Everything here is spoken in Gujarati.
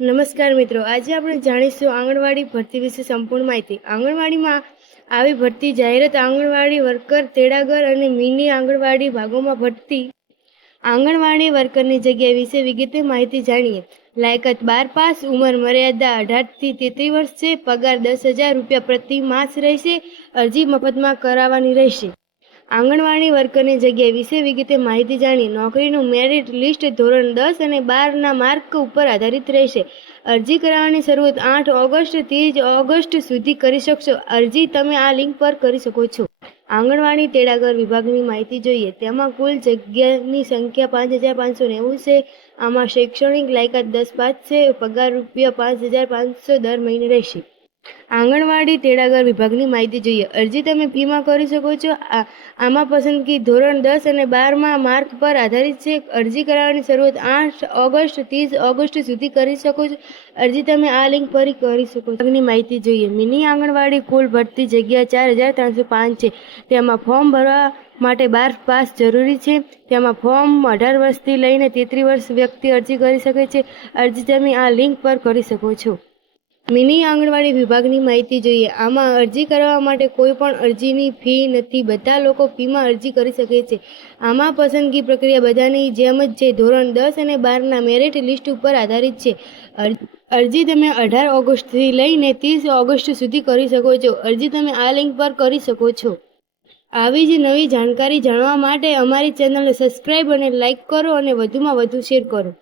નમસ્કાર મિત્રો. આજે આપણે જાણીશું આંગણવાડી ભરતી વિશે સંપૂર્ણ માહિતી. આંગણવાડીમાં આવી ભરતી જાહેરાત આંગણવાડી વર્કર, તેડાગર અને મિની આંગણવાડી ભાગોમાં ભરતી. આંગણવાડી વર્કરની જગ્યા વિશે વિગતે માહિતી જાણીએ. લાયકાત બાર પાસ, ઉંમર મર્યાદા અઢારથી તેત્રીસ વર્ષ છે, પગાર દસ હજાર રૂપિયા પ્રતિ માસ રહેશે, અરજી મફતમાં કરાવવાની રહેશે. આંગણવાડી વર્કરની જગ્યા વિશે વિગતે માહિતી જાણી નોકરીનું મેરિટ લિસ્ટ ધોરણ દસ અને બારના માર્ક ઉપર આધારિત રહેશે. અરજી કરાવવાની શરૂઆત આઠ ઓગસ્ટથી જ ઓગસ્ટ સુધી કરી શકશો. અરજી તમે આ લિંક પર કરી શકો છો. આંગણવાડી તેડાગર વિભાગની માહિતી જોઈએ. તેમાં કુલ જગ્યાની સંખ્યા પાંચ હજાર પાંચસો નેવું છે. આમાં શૈક્ષણિક લાયકાત દસ પાંચ છે. પગાર રૂપિયા પાંચ હજાર પાંચસો દર મહિને રહેશે. આંગણવાડી તેડાગર વિભાગની માહિતી જોઈએ. અરજી તમે ફીમાં કરી શકો છો. આમાં પસંદગી ધોરણ દસ અને બારમાં માર્ક પર આધારિત છે. અરજી કરાવવાની શરૂઆત આઠ ઓગસ્ટ, ત્રીસ ઓગસ્ટ સુધી કરી શકો છો. અરજી તમે આ લિંક પર કરી શકો છો. વિભાગની માહિતી જોઈએ. મિની આંગણવાડી કુલ ભરતી જગ્યા ચાર હજાર ત્રણસો પાંચ છે. તેમાં ફોર્મ ભરવા માટે બાર પાસ જરૂરી છે. તેમાં ફોર્મ અઢાર વર્ષથી લઈને તેત્રીસ વર્ષ વ્યક્તિ અરજી કરી શકે છે. અરજી તમે આ લિંક પર કરી શકો છો. મિની આંગણવાડી વિભાગની માહિતી જોઈએ. આમાં અરજી કરવા માટે કોઈ પણ અરજીની ફી નથી. બધા લોકો ફીમાં અરજી કરી શકે છે. આમાં પસંદગી પ્રક્રિયા બધાની જેમ જ છે. ધોરણ દસ અને બારના મેરિટ લિસ્ટ ઉપર આધારિત છે. અર- અરજી તમે અઢાર ઓગસ્ટથી લઈને ત્રીસ ઓગસ્ટ સુધી કરી શકો છો. અરજી તમે આ લિંક પર કરી શકો છો. આવી જ નવી જાણકારી જાણવા માટે અમારી ચેનલને સબસ્ક્રાઈબ અને લાઈક કરો અને વધુમાં વધુ શેર કરો.